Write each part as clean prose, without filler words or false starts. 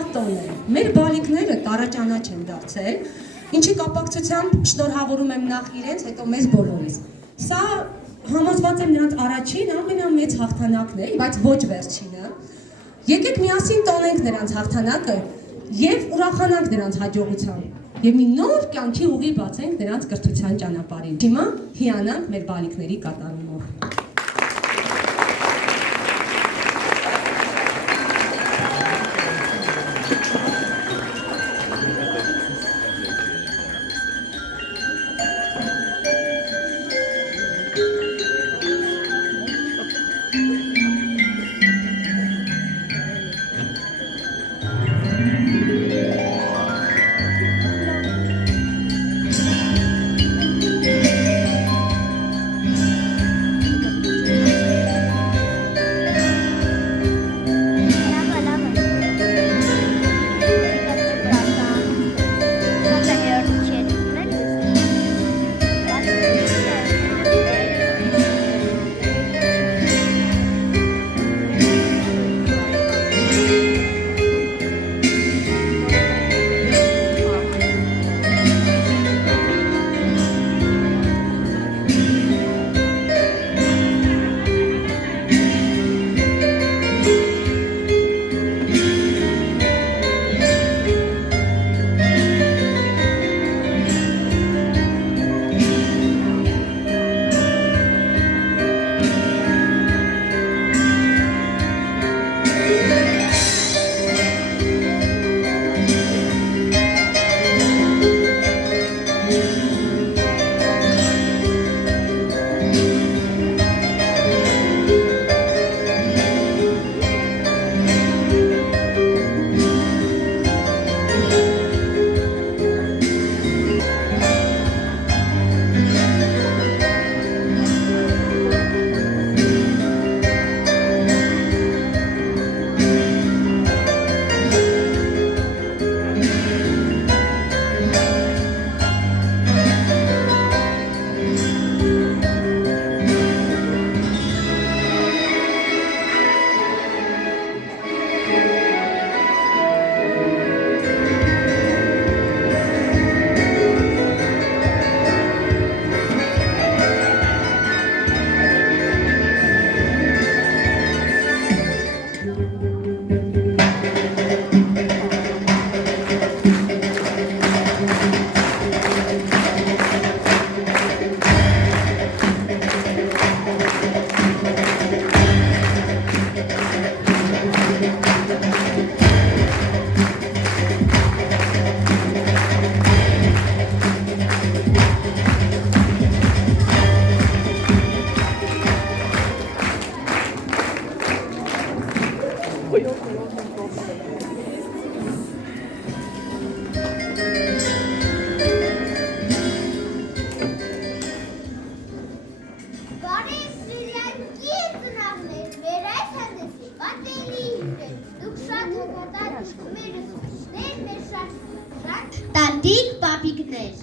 հարթ տոն է։ Մեր բալիկները տարաճանաչ են դարձել, ինչի կապակցությամբ շնորհավորում եմ նախ իրենց, հետո մեզ բոլորիս։ Սա համոզված եմ նրանց առաջին ամենամեծ հաղթանակն է, բայց ոչ վերջինը։ Եկեք միասին տոնենք նրանց հաղթանակը եւ ուրախանանք նրանց հաջողությամբ եւ մի նոր կյանքի ուղի բացենք նրանց կրթության ճանապարհին։ Հիմա հիանանք մեր բալիկների կատարումով։ Տատիկ պապիկներ,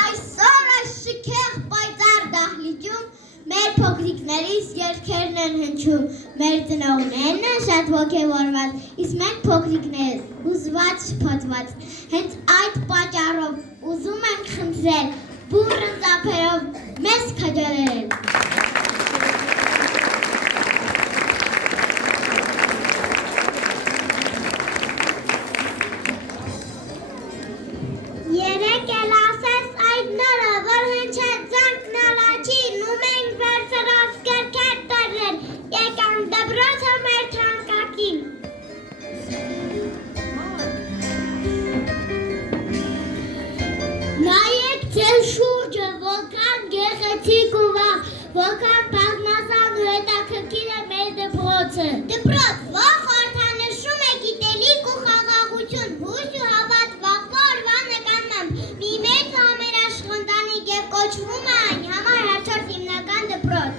այսօր այս շքեղ պայծառ դահլիճում մեր փոքրիկներից երգերն են հնչում, մեր ծնողներն են շատ ոգևորված, իսկ մենք փոքրիկներս հուզված շփոթված, հենց այդ պատճառով ուզում ենք խնդրել բուռն ծափերով մեզ քաջալերել։ Որքան բազմազան ու հետաքրքիր է մեր դպրոցը։ Դպրոց, որ խորհրդանշում է գիտելիք ու խաղաղություն, հույս ու հավատ վաղվա օրվա նկատմամբ։ Մի մեծ համերաշխնդանիկ և կոչվում է այն համար հաջորդ հիմնական դպրոց։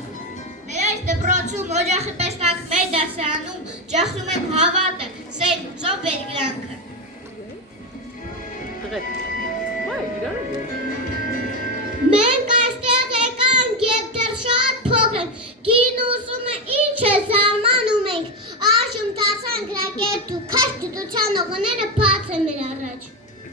Մեր այս դպրոցում օջախի պես տակ մեր դասարանում ջախջում են հավատը, սեր, զով բերգրանքը։ Մենք այստեղ եկանք և դեռ շատ փոքր, գին ուսումը ինչ է զարմանում ենք, այժմ դասանք ռակետ ու Քաշ գիտության օղները բաց է մեր առաջ։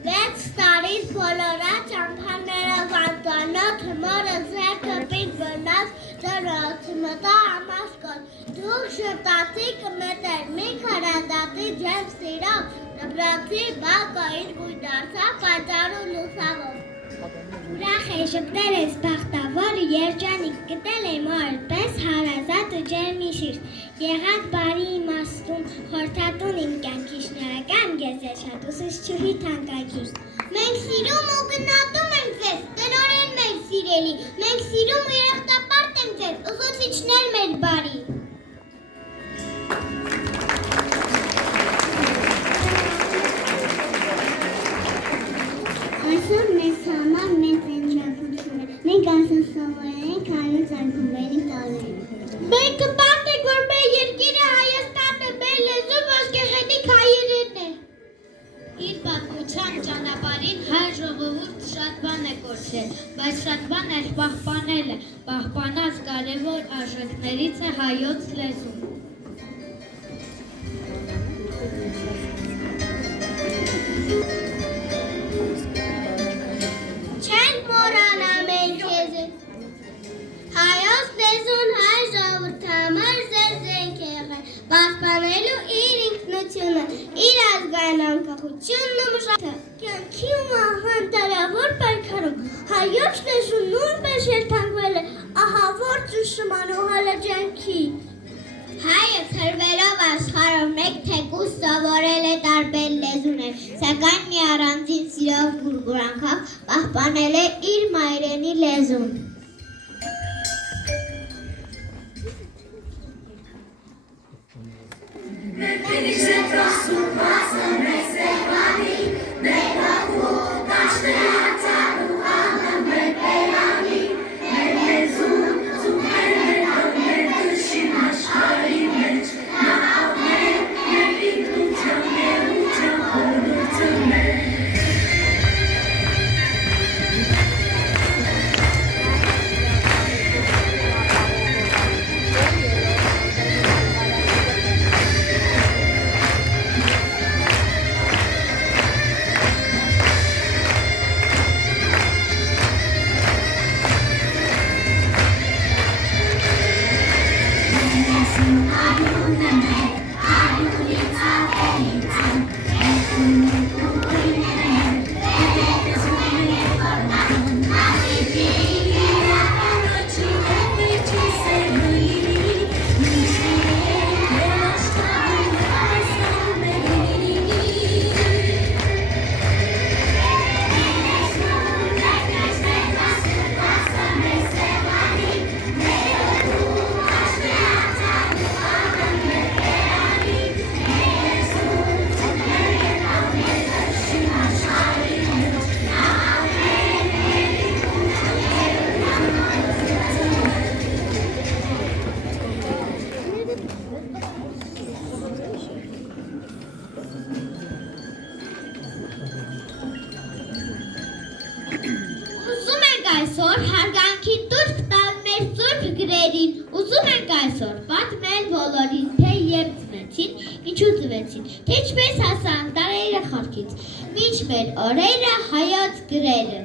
6 տարից բոլորած անդամները վանտանոտ, մորը զեկը պիտ բնած, դրոց մտա ամասկոտ, դուք շտացի կմետեր, մի քարադատի ջեմ սիրով, դպրոցի բակային գույդարցա պաճարու լուսավոր։ Ուրախ է շպներ ես բախտավոր, երջանիկ գտել եմ օրպես հարազատ ու ջերմի շիրտ, եղած բարի իմաստուն, խորթատուն իմ կյանքի շնորհակալ ես ես շատ ուսուցչուհի թանկագիր։ Մենք սիրում ու գնահատում ենք ձեզ, տնօրեն մեր սիրելի, մենք սիրում ու երախտապարտ ենք ձեզ, ուսուցիչներ մեր բարի։ Այսօր մեզ համար մեծ ընջապություն է, մենք այսօր սովորել ենք հայոց արգումերի տարին։ Մենք կպարտ ենք, որ մեր երկիրը Հայաստանն է, մեր լեզուն ոսկեղենիկ հայերենն է։ Իր պատմության ճանապարհին հայ ժողովուրդ շատ բան է կորցրել, բայց շատ բան էլ պահպանել է, պահպանած կարևոր արժեքներից է հայոց լեզուն։ Չենք մոռանա մենք քեզ։ Հայոց լեզուն հայ ժողովրդի համար զենք է եղել, պահպանելու իր ինքնությունը, իր ազգային անկախությունն ու մշակույթը։ Կյանքի ու մահվան տարավոր պայքարում հայոց լեզուն նույնպես երթանկվել է ահավոր ճշմարտ հալաջանքի։ Հայը թրվելով աշխարհով մեկ թեկուզ սովորել է տարբեր լեզուներ, սակայն մի առանձին սիրով գուրգուրանքով պահպանել է իր մայրենի լեզուն։ Ուզում ենք այսօր հարգանքի տուրք տալ մեր սուրբ գրերին, ուզում ենք այսօր պատմել բոլորին, թե երբ ծնվեցին, ինչու ծնվեցին, թե ինչպես հասան տարերը խորքից, մինչ մեր օրերը հայոց գրերը։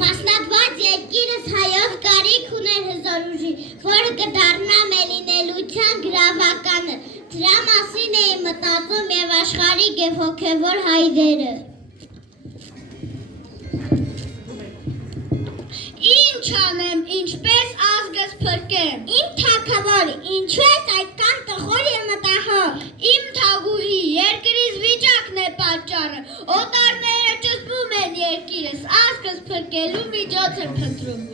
Մասնատված երկիրս հայոց կարիք ուներ հզոր ուժի, որը կդառնա մելինելության գրավականը։ Դրա մասին էին մտածում եւ աշխարհիկ եւ հոգեվոր հայրերը։ Ինչ անեմ, ինչպես ազգս փրկեմ։ Իմ թագավորը, ինչու ես այդքան տխուր եւ մտահոգ։ Իմ թագուհի, երկրիս վիճակն է պատճառը։ Օտարները ճզմում են երկիրս, ազգս փրկելու միջոց են փնտրում։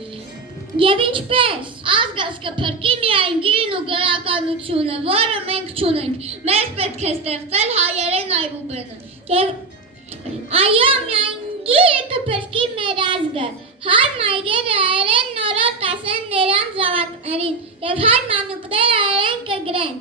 Եվ ինչպես։ Ազգս կփրկի միայն գիրն ու գրականությունը, որը մենք չունենք։ Մեզ պետք է ստեղծել հայերեն այբուբենը։ Եվ այո, միայն գիրը կփրկի մեր ազգը։ Հայ մայրերը այրեն նորոտ ասեն նրան զավակներին և հայ մանուկները այրեն կգրեն։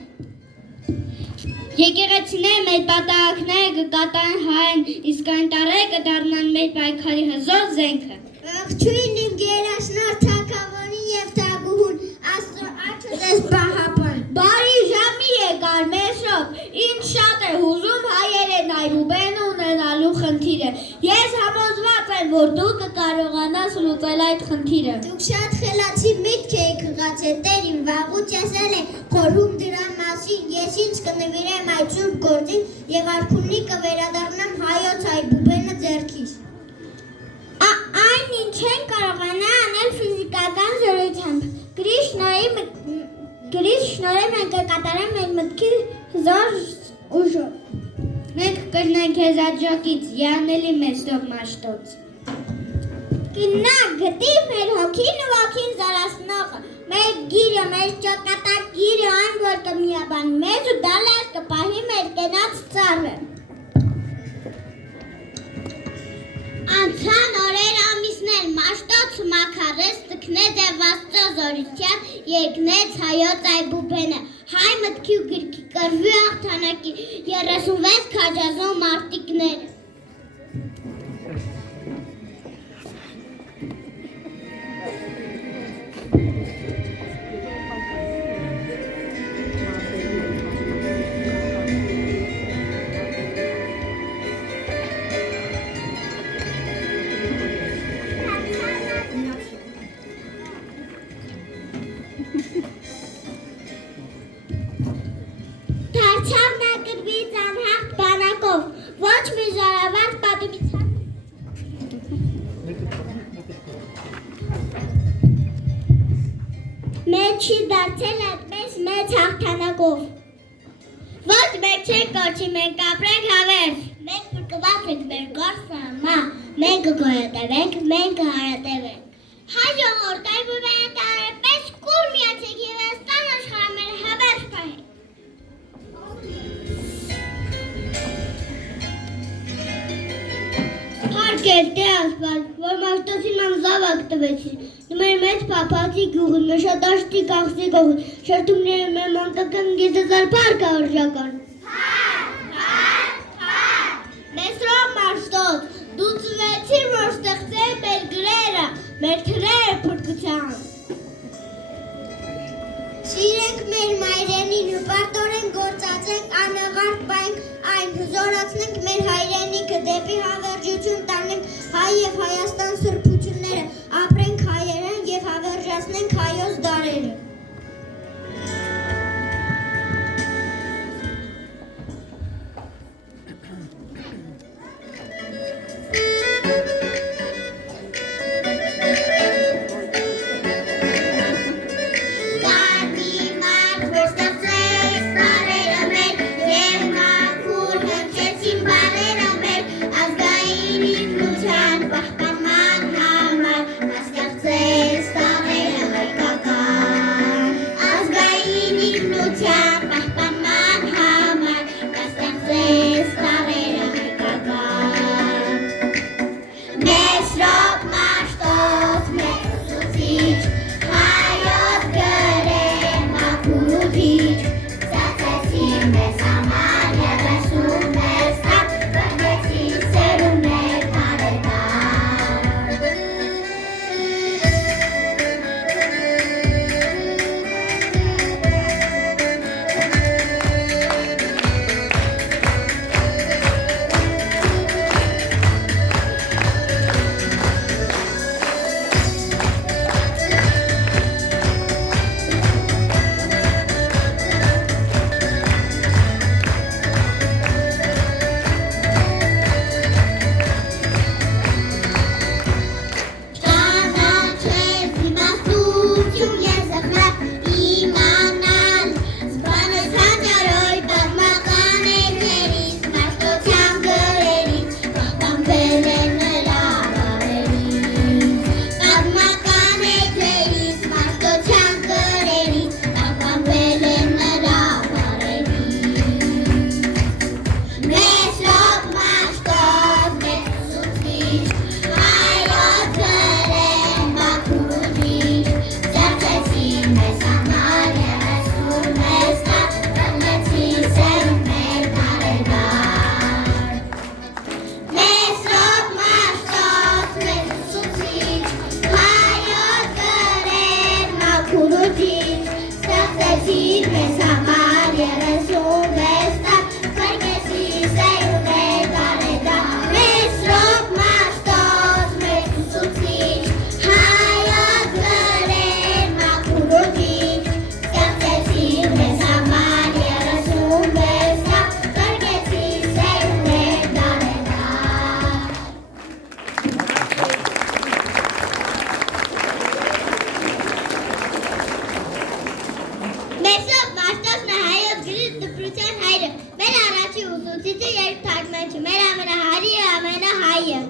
Եկեղեցիները մեր պատահակները կկատարեն հայեն, իսկ այն տարերը կդառնան մեր պայքարի հզոր զենքը։ Աղջույն իմ գերաշնոր թագավորին և թագուհուն, Աստծո աչքը ձեզ պահապան։ Բարի ժամի եկար Մեսրոպ, ինձ շատ է հուզում հայերեն այրուբենը ունենալու խնդիրը։ Ես համոզված եմ, որ դու կկարողանաս լուծել այդ խնդիրը։ Դուք շատ խելացի միտք եք ղացել, Տեր իմ վաղուց ասել է խորհում դրա մասին, ես ինձ կնվիրեմ այդ սուրբ գործին և արքունի կվերադառնամ հայոց այրուբենը ձեռքիս։ Այն ինչ են կարողանա անել ֆիզիկական զորությամբ։ Գրիշ շնորհիվ մենք կկատարենք մեր մտքի հզոր ուժով։ Մենք կգնանք քեզ աջակից, յանելի մեզ թող մաշտոց։ Կնանք գտի մեր հոգին ու ոգին զորացնողը, մեր գիրը, մեր ճակատակ գիրը, այն որ կմիաբանի մեզ ու դալար կպահի մեր կենաց ծառը։ Անցան օրեր ամիսներ, մաշտոց մաքարես, տքնեց և Աստծո զորության, երկնեց հայոց այբուբենը, հայ մտքի ու գրքի կրվի աղթանակի, 36 քաջազու մարտիկները։ Դարձավ նա գրվից անհաղթ բանակով, ոչ մի ժառավար պատմության մեծ չի դարձել այդպես մեծ հաղթանակով։ Ոչ մեկ չենք կոչի, մենք ապրենք հավերժ։ Մենք փրկված ենք մեր գործը համա, մենք կգոյատևենք, մենք կհարատևենք։ Հայ ժողովուրդ, այբուբենը տարեպես կուր միացեք և Հայաստան աշխարհը մեր հավերժ պահենք։ Հարգել Տեր Աստված, որ մաշտոցին ման զավակ տվեցին, դու մեր մեծ փափացի գյուղին, մեր շատ աշտի կաղցի գողին, շերտումները մեր մանկական գեզազար պարկը արժական։ Մեսրոպ մաշտոց, դու ծվեցիր, որ ստեղծել մեր գրերը, մեր թրերը փրկության։ Սիրենք մեր մայրենին, հպարտորեն գործածենք, անաղարտ պայենք այն, հզորացնենք մեր հայրենիքը, դեպի հավերժություն տանենք հայ և Հայաստան սրբությունները, ապրենք հայերեն և հավերժացնենք հայոց դարերը։ Ազգային ինքնության պահպանման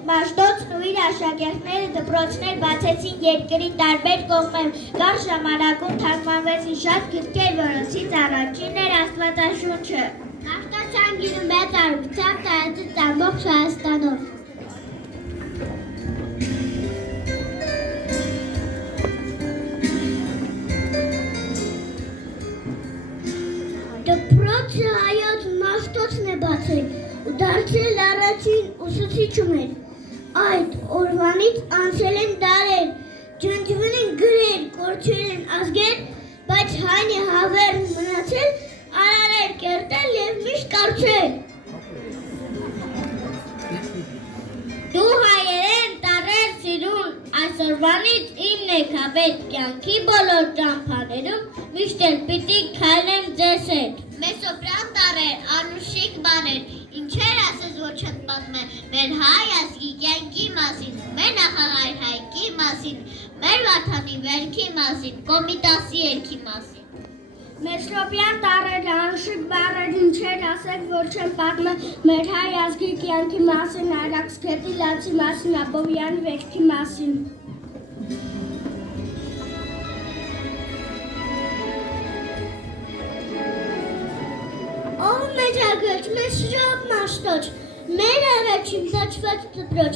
Մաշտոցն ու իր աշակերտները դպրոցներ բացեցին երկրի տարբեր կողմերում։ Կարճ ժամանակում թարգմանվեցին շատ գրքեր, որոնցից առաջինն էր Աստվածաշունչը։ Մաշտոցանգիրը մեծ արագությամբ տարածեց ամբողջ Հայաստանով։ Դպրոցը հայոց Մաշտոցն է բացել ու դարձել առաջին ուսուցիչը մեր։ Այդ օրվանից անցել են դարեր, ջնջվել են գրեր, կորչել են ազգեր, բայց հայն է հավերն մնացել, արարել, կերտել և միշտ կառչել։ Դու հայերեն տարեր սիրուն, այսօրվանից իմն եք հավետ կյանքի բոլոր ճամփաներում, միշտ էլ պիտի քայլեմ ձեզ հետ։ Մեսոպրան տարեր, անուշիկ բաներ, ինչեր ասես որ չընդպատմեն, մեր հայ ազգի կյանքի մասին, մեր նախաղայր հայքի մասին, մեր Վարդանի վերքի մասին, Կոմիտասի երգի մասին։ Մեսրոպյան տարեր, անուշիկ բառեր, ինչեր ասեք որ չեն պատմեն, մեր հայ ազգի կյանքի մասին, Արաքսքետի լացի մասին, Աբովյանի վերքի մասին։ Ով մեջագլչ, Մեսրոպ Մաշտոց, մեր առաջին դաչված դպրոց,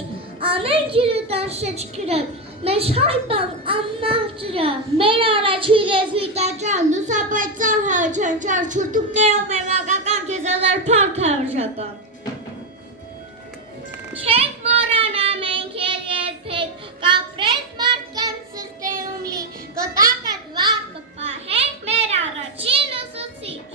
ամեն գիրը տանշեչ կրակ, մեր հայ բան ամնավ ջրա, մեր առաջին լեզվի տաճար, լուսապայծար հայչանչար, չուրտուկներով մեր մակական կեզազար պանք հավժապան։ Չենք մորանա մենք երբեք, կապրեց մարդկանց սրտերում լի, կտակդ վար կպահենք մեր առաջին ուսուցիչ։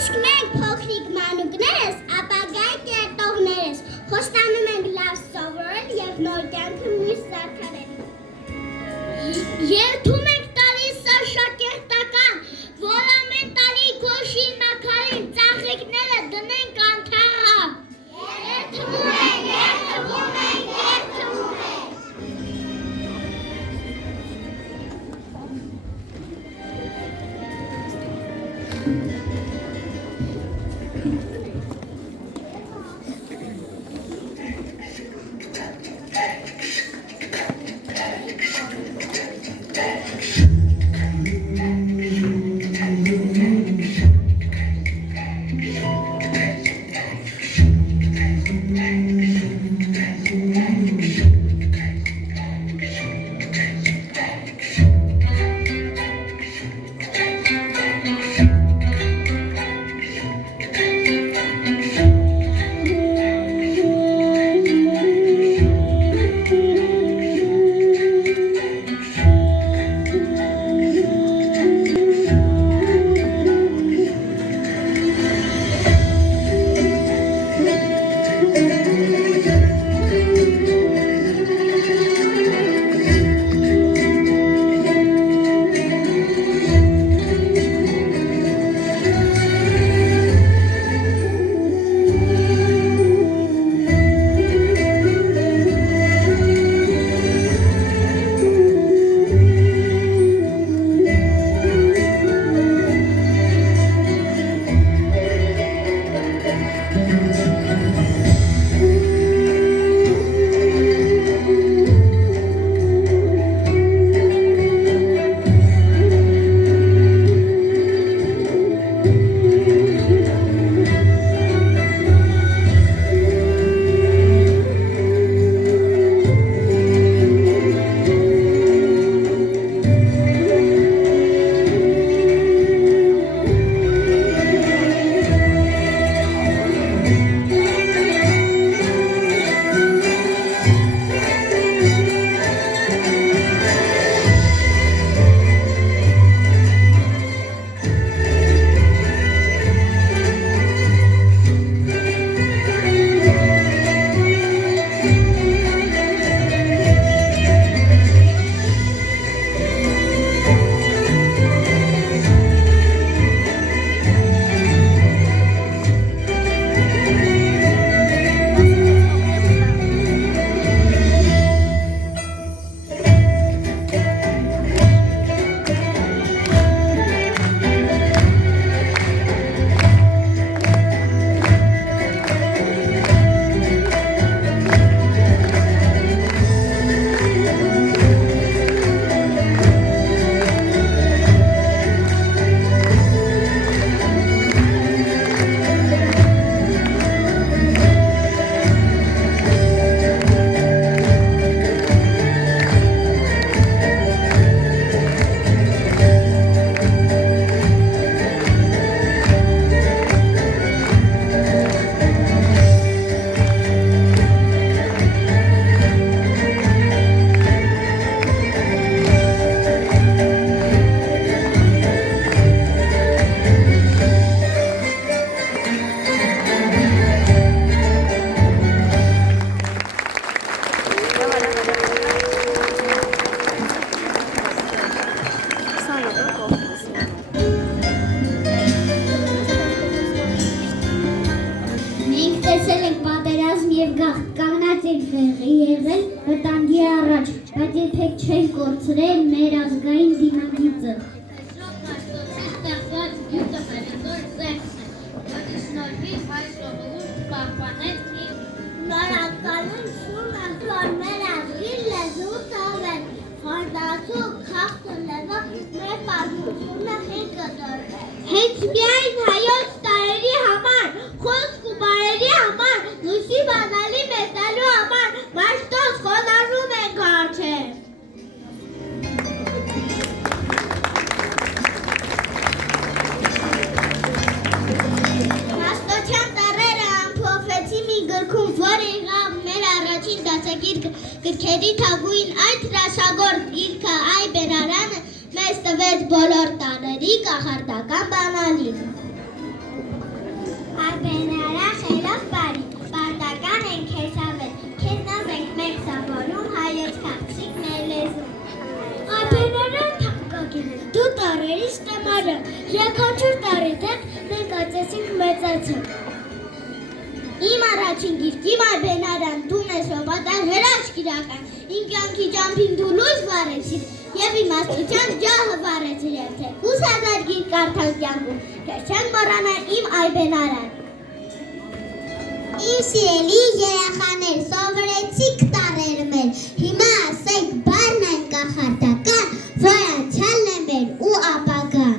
Իսկ մենք փոքրիկ մանուկներս, ապագայի կերտողներս, խոստանում ենք լավ սովորել և նոր կյանքը միշտ զարդարել։ Երդում ենք տալիս աշակերտական, որ ամեն տարի քոշին մաքարին, ծաղիկները դնենք անթաղ։ Երդվում ենք, երդվում ենք, երդվում ենք։ կորցրել մեր ազգային դիմագիծը։ Ստեղծված գյուտը մերձոր զեղն է, որի շնորհիվ հայ ժողովուրդը պահպանեց իր Նորակալուն շունը մեր ազգի լեզու տավեր, խորդացու խաղթը լեզը մեր պատմությունը հենկդոր։ Հենց միայն հայոց տարերի համար, խոսք ու բարերի համար, լույսի բանալի մեծալու համար, մաշտոց խոնարհում ենք արջեր։ Մաշտոցյան տառերը ամփոփեցի մի գրքում, որը եղավ մեր առաջին դասագիր գրքերի թագուհին, այդ հրաշագործ գիրքը «Այ բերարանը» մեզ տվեց բոլոր տառերի կախարդական բանալին։ Այ բերարա խելոք բարի, պարտական ենք քեզ ավել, քեզնով ենք մենք սովորում հայոց քաղցիկ մեր լեզուն։ Այ բերարա թանկագին, դու տառերից տեմարը, յուրաքանչյուր տառի դեպ մենք ածեցինք մեծացել։ Իմ առաջին գիրքիմ այ բենարան դու մեզ հոբատար հրաշք իրական, իմ կյանքի ճամփին դու լույս վառեցիր և իմաստության ջահը վառեցիր և թե 2000 գիրք կարդալ կյանքում, քեզ չեմ մոռանա իմ այ բենարան։ Իմ սիրելի երեխաներ, սովորեցիք տառերը մեր, հիմա ասեք բառն այն կախարդական, որ անցյալն է մեր ու ապագան։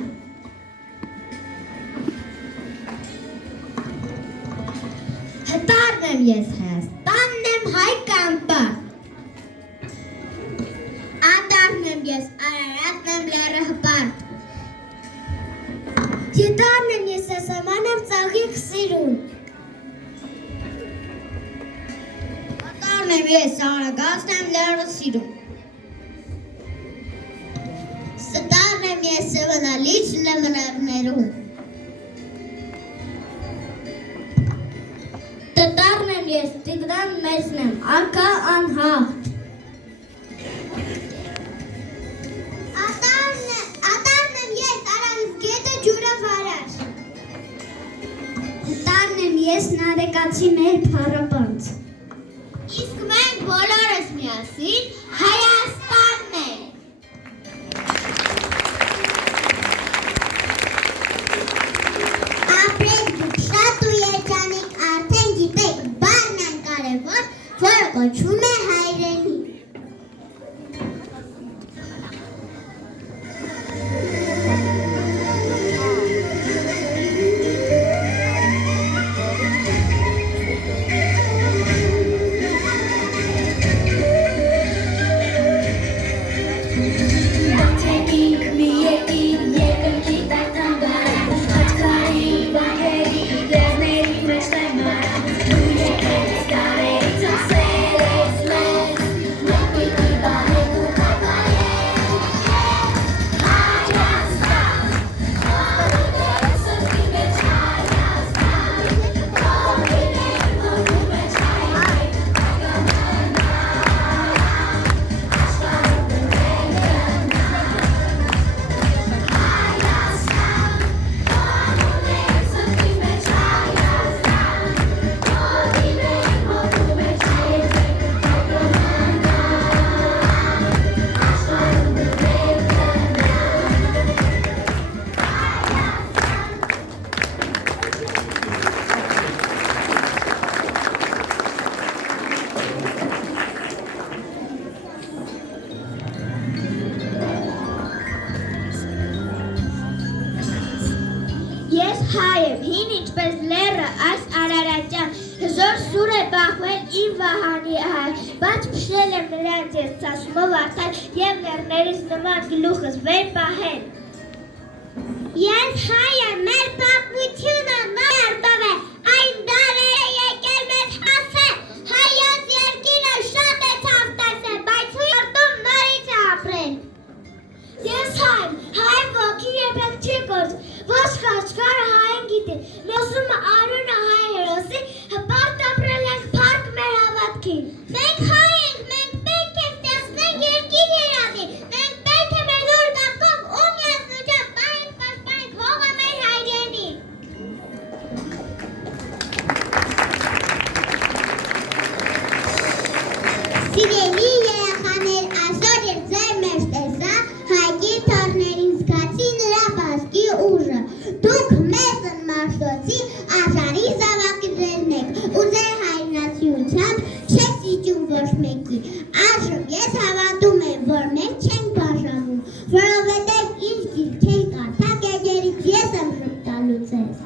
Հտարն եմ ես Հայաստանն եմ հայ կամպար։ Ադարն եմ ես Արարատն եմ լեռը հպարտ։ Ետարն եմ ես ասաման եմ ծաղիկ սիրուն։ Ադարն եմ ես Արագասն եմ լեռը սիրուն։ Ստարն եմ ես սվնալիչ լմրավներում։ Տտարն եմ ես Տիգրան մեծն եմ, արկա անհաղթ։ Ատարն եմ ես Արարիս գետը ջուրը վարար։ Հտարն եմ ես նարեկացի մեր փառապանց։ Իսկ մենք բոլորս միասին Հայաստանն ենք։ Ապրեք դուք շատ ու երջանիկ, արդեն գիտեք բառն այն կարևոր, որը կոչվում է հայրենի։ Ես հայ եմ, հին ինչպես լեռը, այս Արարատյան, հզոր սուր է բախվել իմ Վահանի հայ, բայց փշրել եմ նրանց ես ծաշմով արդար և լեռներից նման գլուխս վեր պահել։ Ես հայ եմ, մեր պատմությունը նորդով է, այն դարերը եկել մեզ հասել, հայոց երկիրը շատ է ցավ տեսել, բայց հույրտում նորից է ապրել։ Ես հայ եմ, հայ ոգի եփեք չի գործ, ոչ խաչկարը հայեն գիտի, մոսումը արունը հայ հերոսի, հպարտ ապրել ենք փառք մեր հավատքին։ Մենք հայ ենք, մենք պետք է ստեղծենք երկիր երադի, մենք պետք է մեր նոր կապկով ու միասնությամբ պահենք պաշտպանենք հողը մեր հայրենի։ Սիրելի երեխաներ, այսօր ես ձեր մեջ ճիճում ոչ մեկի։ Այժմ ես հավատում եմ, որ մենք չենք բաժանվում, որովհետև ինչ գիրքեր կարդաք եկերից ես եմ ժպտալու ձեզ։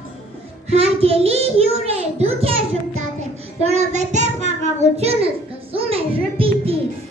Հարգելի հյուրեր, դուք եք ժպտացեք, որովհետև խաղաղությունը սկսում է ժպիտից։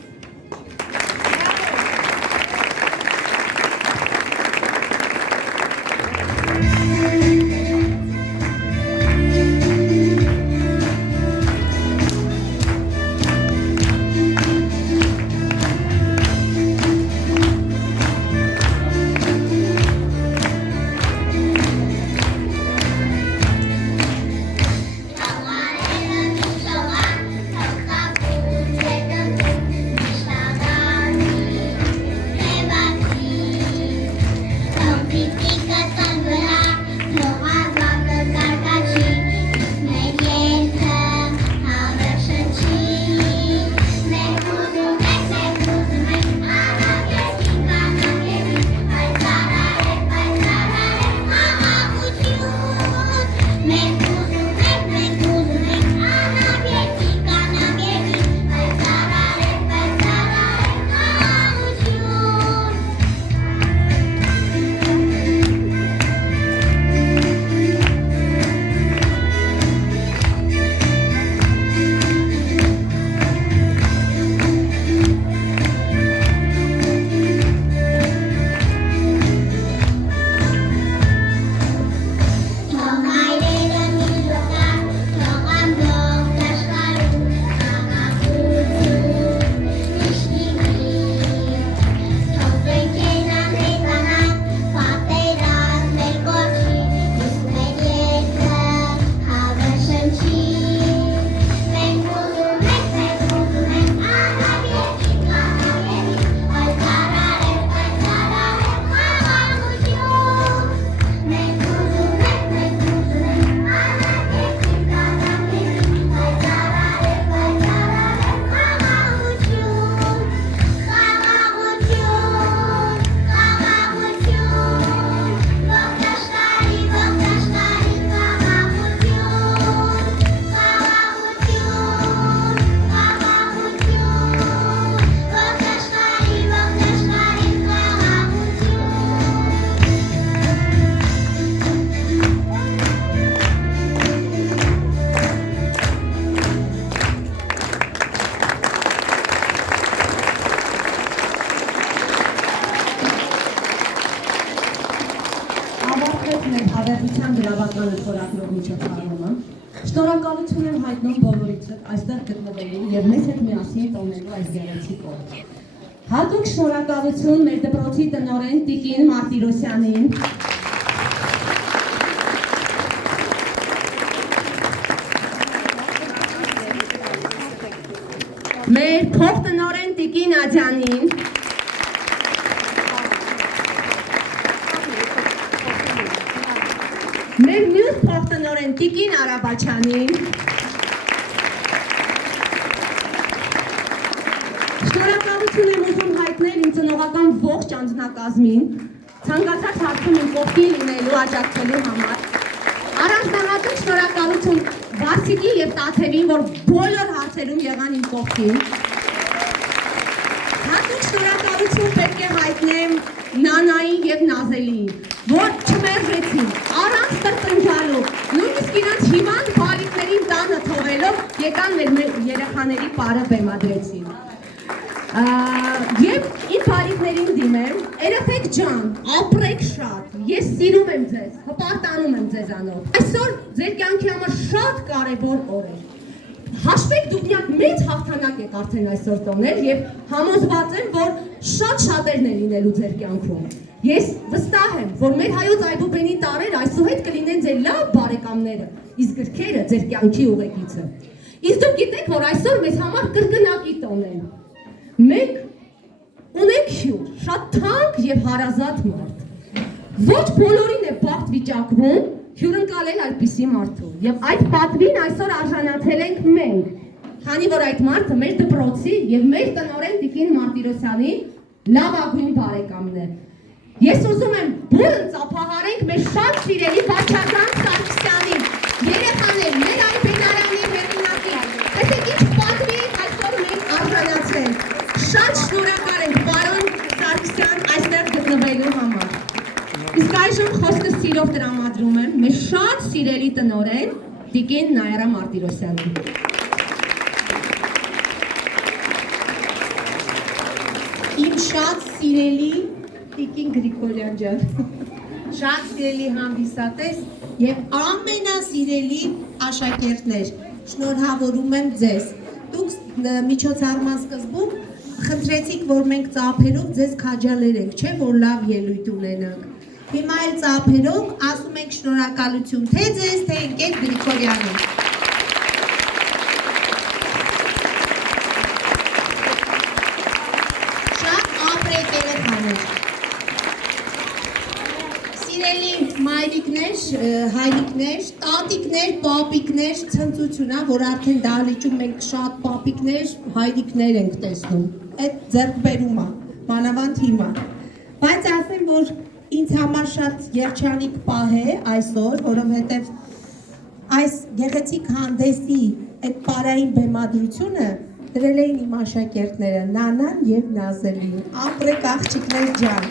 Շնորհակալություն եմ հայտնում բոլորիցս այստեղ գտնվելու եւ մեզ հետ միասին տոնելու այս գեղեցիկ օրը։ Հատուկ շնորհակալություն մեր դպրոցի տնօրեն Տիկին Մարտիրոսյանին, մեր փոխտնօրեն Տիկին Աջյանին, մեր մյուս փոխտնօրեն Տիկին Արաբաչյանին, շնորհակալություն եմ ուզում հայտնել իմ ծնողական ողջ անձնակազմին, ցանկացած հարցում իմ կողքին լինելու աջակցելու համար։ Առանձնահատուկ շնորհակալություն Վասիկի եւ Տաթևին, որ բոլոր հարցերում եղան իմ կողքին։ Հատուկ շնորհակալություն պետք է հայտնեմ Նանային եւ Նազելիին, որ չմերժեցին, առանց տրտնջալու, նույնիսկ իրանց հիվանդ բալիկներին տանը թողելով եկան մեր երեխաների պարը բեմադրեցին։ Եվ իմ բալիկներին դիմեմ, երեխեք ջան, ապրեք շատ, ես սիրում եմ ձեզ, հպարտանում եմ ձեզանով։ Այսօր ձեր կյանքի համար շատ կարևոր օր է։ Հաշվեք դուք միակ մեծ հաղթանակ եք արդեն այսօր տոնել եւ համոզված եմ, որ շատ շատերն են լինելու ձեր կյանքում։ Ես վստահ եմ, որ մեր հայոց այբուբենի տարերը այսուհետ կլինեն ձեր լավ բարեկամները, իսկ գրքերը ձեր կյանքի ուղեկիցը։ Իսկ դուք գիտեք, որ այսօր մեզ համար կրկնակի տոն է։ Մենք ունենք հյուր, շատ թանկ եւ հարազատ մարդ։ Ոչ բոլորին է բախտ վիճակվում հյուրընկալել այդպիսի մարդու եւ այդ պատվին այսօր արժանացել ենք մենք, քանի որ այդ մարդը մեր դպրոցի եւ մեր տնօրեն Տիկին Մարտիրոսյանի լավագույն բարեկամն է։ Ես ուզում եմ բուրըն ծափահարենք մեր շատ սիրելի Վաչական Սարգսյանին, երեխաներ, մեր Այբենարանի հեղինակին։ Տեսեք ինչ պատվի այսօր սիրով տրամադրում եմ մեր շատ սիրելի տնօրեն Տիկին Նայարա Մարտիրոսյանին։ Իմ շատ սիրելի Տիկին Գրիգորյան ջան, շատ սիրելի հանդիսատես եւ ամենասիրելի աշակերտներ, շնորհավորում եմ ձեզ։ Դուք միջոցառման սկզբում խնդրեցիք, որ մենք ծափերով ձեզ քաջալերենք, չէ՞ որ լավ ելույթ ունենանք։ Հիմա էլ ծափերով ասում ենք շնորհակալություն թե ձեզ, թե ընկեր Գրիգորյանին։ Շատ ապրեք երեխաներ։ Սիրելի մայրիկներ, հայրիկներ, տատիկներ, պապիկներ, ցնծություն է, որ արդեն դահլիճում մենք շատ պապիկներ, հայրիկներ ենք տեսնում։ Այդ ձեռքբերում է, մանավանդ հիմա։ Բայց ասեմ, որ ինձ համար շատ երջանիկ պահ է այսօր, որովհետև այս գեղեցիկ հանդեսի այդ պարային բեմադրությունը դրել էին իմ աշակերտները Նանան եւ Նազելին։ Ապրեք աղջիկներ ջան։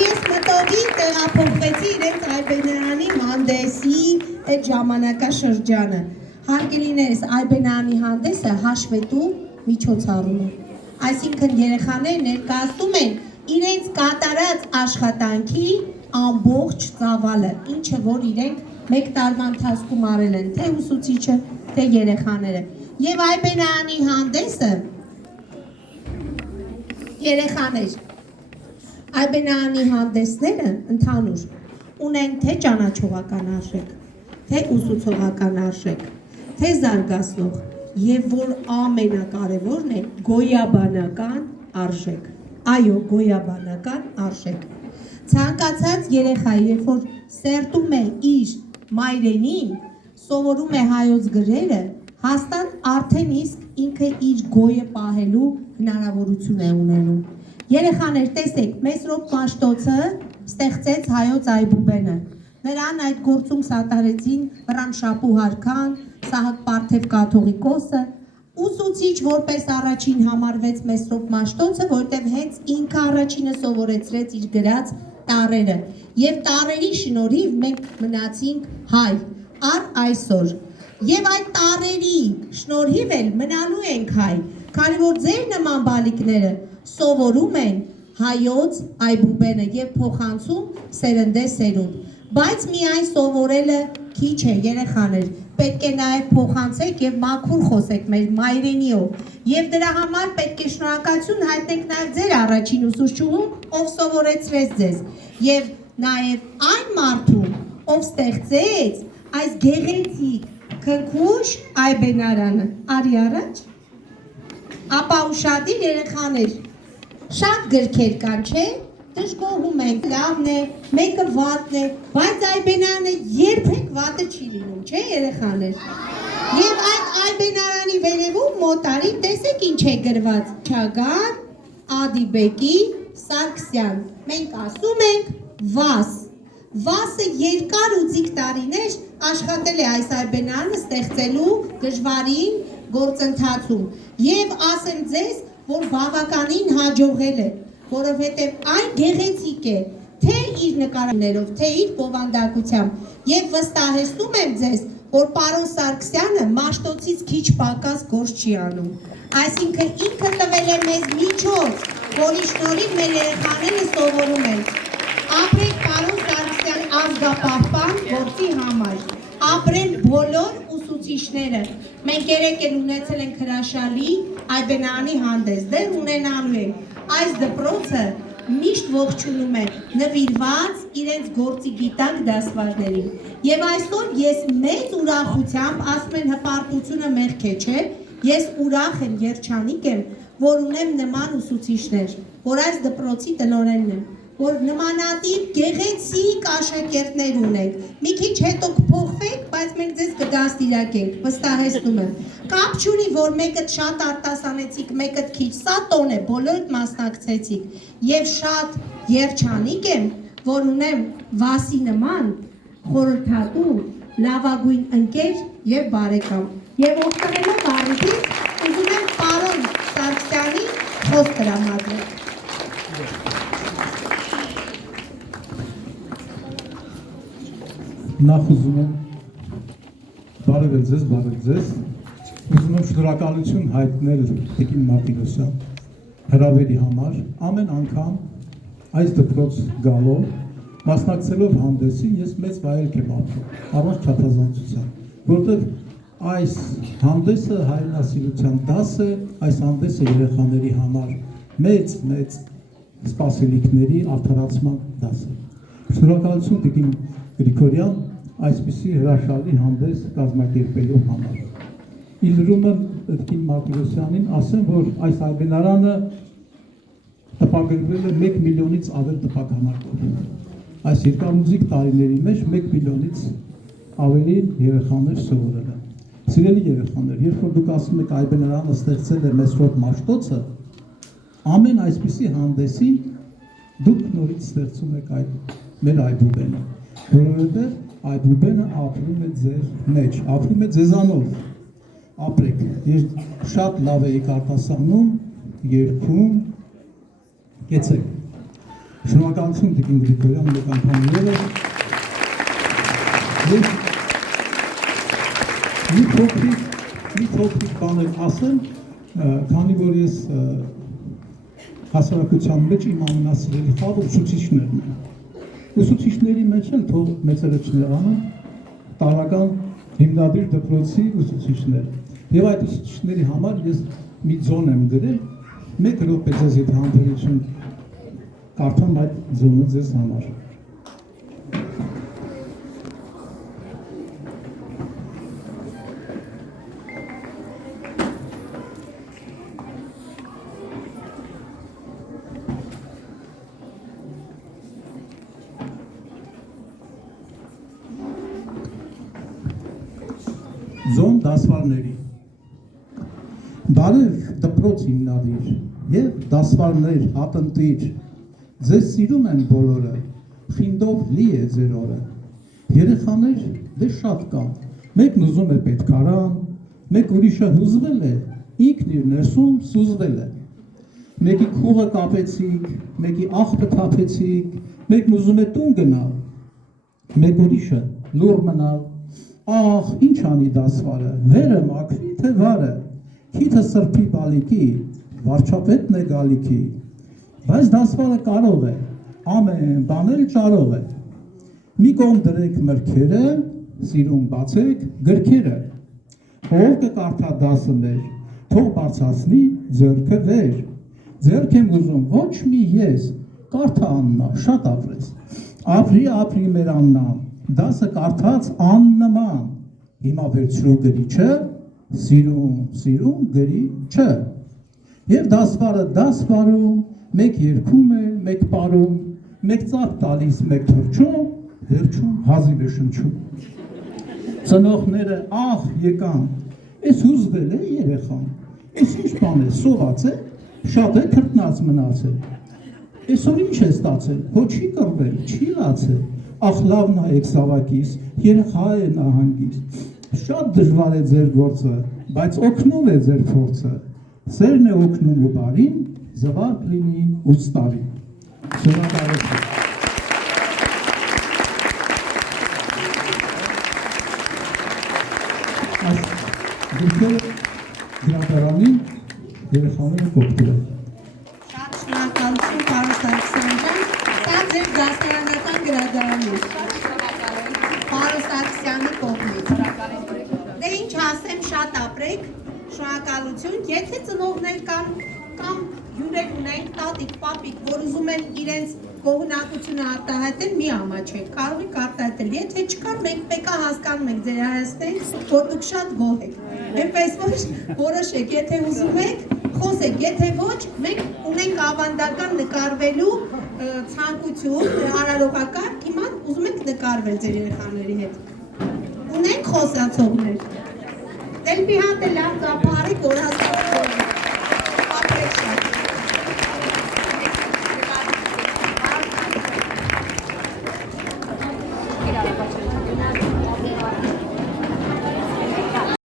Ես մտովի տեղափոխվեցի իրենց Այբենարանի հանդեսի այդ ժամանակաշրջանը։ Հարգելիներս, Այբենարանի հանդեսը հաշվետու միջոցառում է։ Այսինքն երեխաներ ներկայացնում են իրենց կատարած աշխատանքի ամբողջ ծավալը, ինչը որ իրենք մեկ տարվա ընթացքում արել են, թե ուսուցիչը, թե երեխաները։ Եվ Այբենարանի հանդեսը երեխաներ, Այբենարանի հանդեսները ընդհանուր ունեն թե ճանաչողական արժեք, թե ուսուցողական արժեք, թե զարգացնող եւ որ ամենակարևորն է գոյաբանական արժեք։ Այո, գոյաբանական արժեք։ Ցանկացած երեխա, երբ որ սերտում է իր մայրենին, սովորում է հայոց գրերը, հաստատ արդեն իսկ ինքը իր գոյը պահելու հնարավորություն է ունենում։ Երեխաներ, տեսեք, Մեսրոպ Մաշտոցը ստեղծեց հայոց այբուբենը։ Նրան այդ գործում սատարեցին Վռամ Շապուհարքան, Սահակ Պարթև կաթողիկոսը, ուսուցիչ որպես առաջին համարվեց Մեսրոպ Մաշտոցը, որտեղ հենց ինքը առաջինը սովորեցրեց իր գրած տառերը։ Եվ տառերի շնորհիվ մենք մնացինք հայ, առ այսօր։ Եվ այդ տառերի շնորհիվ էլ մնալու ենք հայ, քանի որ ձեր նման բալիկները սովորում են հայոց այբուբենը եւ փոխանցում սերնդեսերունդ։ Բայց միայն սովորելը քիչ է, երեխաներ, պետք է նաև փոխանցեք եւ մաքուր խոսեք մեր մայրենիով։ Եվ դրա համար պետք է շնորհակալություն հայտնենք նաև ձեր առաջին ուսուցչուհուն, ով սովորեցրեց ձեզ, եւ նաև այն մարդուն, ով ստեղծեց այս գեղեցիկ քնքուշ Այբենարանը։ Արի առաջ։ Ապա ուշադիր երեխաներ, շատ գրքեր կան, չէ՞։ Դժգոհում ենք, լավն է, մեկը վատն է, բայց Այբենարանը երբեք վատը չի լինում, չէ՞ երեխաներ։ Եվ այդ Այբենարանի վերևում մոտարի տեսեք ինչ է գրված. Չագան, Ադիբեկի, Սարգսյան։ Մենք ասում ենք Վաս։ Վասը երկար ու ձիգ տարիներ աշխատել է այս Այբենարանը ստեղծելու դժվարին գործընթացում։ Եվ ասեմ ձեզ, որ բավականին հաջողել է, որովհետև այն գեղեցիկ է, թե իր նկարներով, թե իր բովանդակությամբ, եւ վստահեցնում եմ ձեզ, որ պարոն Սարգսյանը Մաշտոցից քիչ պակաս գործ չի անում։ Այսինքն ինքը տվել է մեզ միջոց, որի շնորհիվ մեր երեխաները սովորում են։ Ապրեք պարոն Սարգսյան ազգապահպան գործի համար։ Ապրեն բոլոր ուսուցիչները։ Մենք երեկ էլ ունեցել ենք հրաշալի Այբենարանի հանդես, դեռ ունենալու ենք։ Այս դպրոցը միշտ ողջունում է նվիրված իրենց գործի գիտակ դասվարներին։ Եվ այսօր ես մեծ ուրախությամբ, ասում են հպարտությունը մեղք է, չէ՞, ես ուրախ եմ, երջանիկ եմ, որ ունեմ նման ուսուցիչներ, որ այս դպրոցի տնօրենն եմ, որ նմանատիպ գեղեցիկ աշակերտներ ունենք։ Մի քիչ հետո կփոխվեք, բայց մենք ձեզ կդաստիարակենք, վստահեցնում եմ։ Կապ չունի, որ մեկը շատ արտասանեցիք, մեկը քիչ, սա տոն է, բոլորդ մասնակցեցիք։ Եվ շատ երջանիկ եմ, որ ունեմ Վասի նման խորհրդատու, լավագույն ընկեր եւ բարեկամ։ Եվ օգտվելով առիթից, ուզում եմ պարոն Սարգսյանի խոսք տրամադրել։ Նախ ուզում եմ բարև ձեզ, ուզում եմ շնորհակալություն հայտնել Տիկին Մարտիրոսյան հրավերի համար, ամեն անգամ այս դպրոց գալով, մասնակցելով հանդեսին, ես մեծ վայելք եմ ապրում, առանց չափազանցության, որտեղ այս հանդեսը հայրենասիրության դաս է, այս հանդեսը երեխաների համար մեծ սպասելիքների արդարացման դաս է։ Շնորհակալություն Տիկին Գրիգորյան այսպիսի հրաշալի հանդես կազմակերպելու համար։ Իլրում եմ Տիկին Մարտիրոսյանին ասեմ, որ այս այբենարանը տպագրվել է 1 միլիոնից ավել տպաքանակով։ Այս երկարուձիգ տարիների մեջ 1 միլիոնից ավելի երեխաներ սովորել են։ Սիրելի երեխաներ, երբ որ դուք ասում եք այբենարանը ստեղծել է Մեսրոպ Մաշտոցը, ամեն այսպիսի հանդեսին դուք նորից ստեղծում եք մեր այբուբենը, որովհետև այբուբենը ապրում է ձեր մեջ, ապրում է ձեզանով, ապրեք, ես շատ լավ էիք արտասանում, երգում, կեցեք, շնորհակալություն Տիկին Գրիգորյան մեկ անգամ ևս, ես մի փոքրիկ բաներ ասեմ, քանի որ ես հասարակության մեջ իմ ամենասիրելի խաղը ուսուցիչներն են։ Ուսուցիչների մեջ էլ թող մեծերը չնեղանան տարական հիմնադիր դպրոցի ուսուցիչներ։ Եվ այդ ուսուցիչների համար ես մի ձոն եմ գրել, 1 րոպե ձեզ հետ համբերություն կարդամ այդ ձոնը ձեզ համար։ Ձոն դասվարների։ Բարև դպրոց հիմնադիր և դասվարներ հատնտիր, ձեզ սիրում են բոլորը, խինդով լի է ձեր օրը։ Երեխաներ դե շատ կան, մեկն ուզում է պետքարան, մեկ ուրիշը հուզվել է, ինքն իր ներսում սուզվել է։ Մեկի քուղը կապեցիք, մեկի աղբը թափեցիք, մեկն ուզում է տուն գնալ, մեկ ուրիշը լուռ մնալ։ Ախ, ինչ անի դասվարը, վերը մաքրի, թե վարը, քիթը սրբի բալիկի, վարչապետն է գալիքի, բայց դասվարը կարող է, ամեն բանել ճարող է, մի կողմ դրեք մրգերը, սիրուն բացեք գրքերը, ով կկարդա դասը մեր, թող բարձրացնի ձեռքը վեր, ձեռք եմ ուզում, ոչ մի ես, կարդա Աննա, շատ ապրես, ապրի մեր Աննան, դասը կարդաց աննման, հիմա վերցրու գրիչը, սիրուն գրիչը, և դասվարը դասվարում, մեկ երգում է, մեկ պարում, մեկ ծաղ տալիս, մեկ թռչում, վերջում հազիվ է շնչում։ Ծնողները ախ եկան, ես հուզվել է երեխան, ես ինչ բան է, սոված է, շատ է քրտնած մնացել, այսօր ինչ է ստացել, հո չի կռվել, չի լացել, ախ լավ նայեք զավակիս, երեխա է նահանգիս, շատ դժվար է ձեր գործը, բայց օգնում է ձեր փորձը, սերն է օգնում ու բարին, զվարթ լինի ուստարին։ Շնորհակալություն։ Այս գրքերը գրադարանին երեխաները կօգտվել։ Շատ շնորհակալություն պարոն Սարգսյան ջան, սա ձեր դասարանական գրադարանն է։ Պարոն Սարգսյանի կողմից։ Դե ինչ ասեմ, շատ ապրեք, շնորհակալություն, եթե ծնողներ կան կամ հյուրեր ունենք, տատիկ, պապիկ, որ ուզում են իրենց գոհունակությունը արտահայտել, մի ամաչեք, կարող եք արտահայտել, եթե չկան, մենք պեկա հասկանում ենք ձեր հայացքներից, որ դուք շատ գոհ եք, այնպես որ որոշեք, եթե ուզում եք, խոսեք, եթե ոչ, մենք ունենք ավանդական նկարվելու ցանկություն, արարողակարգ, հիմա ուզում ենք նկարվել ձեր երեխաների հետ, ունենք խոսացողներ, դեպի հատ է լավ ծափարի, որ հասկացող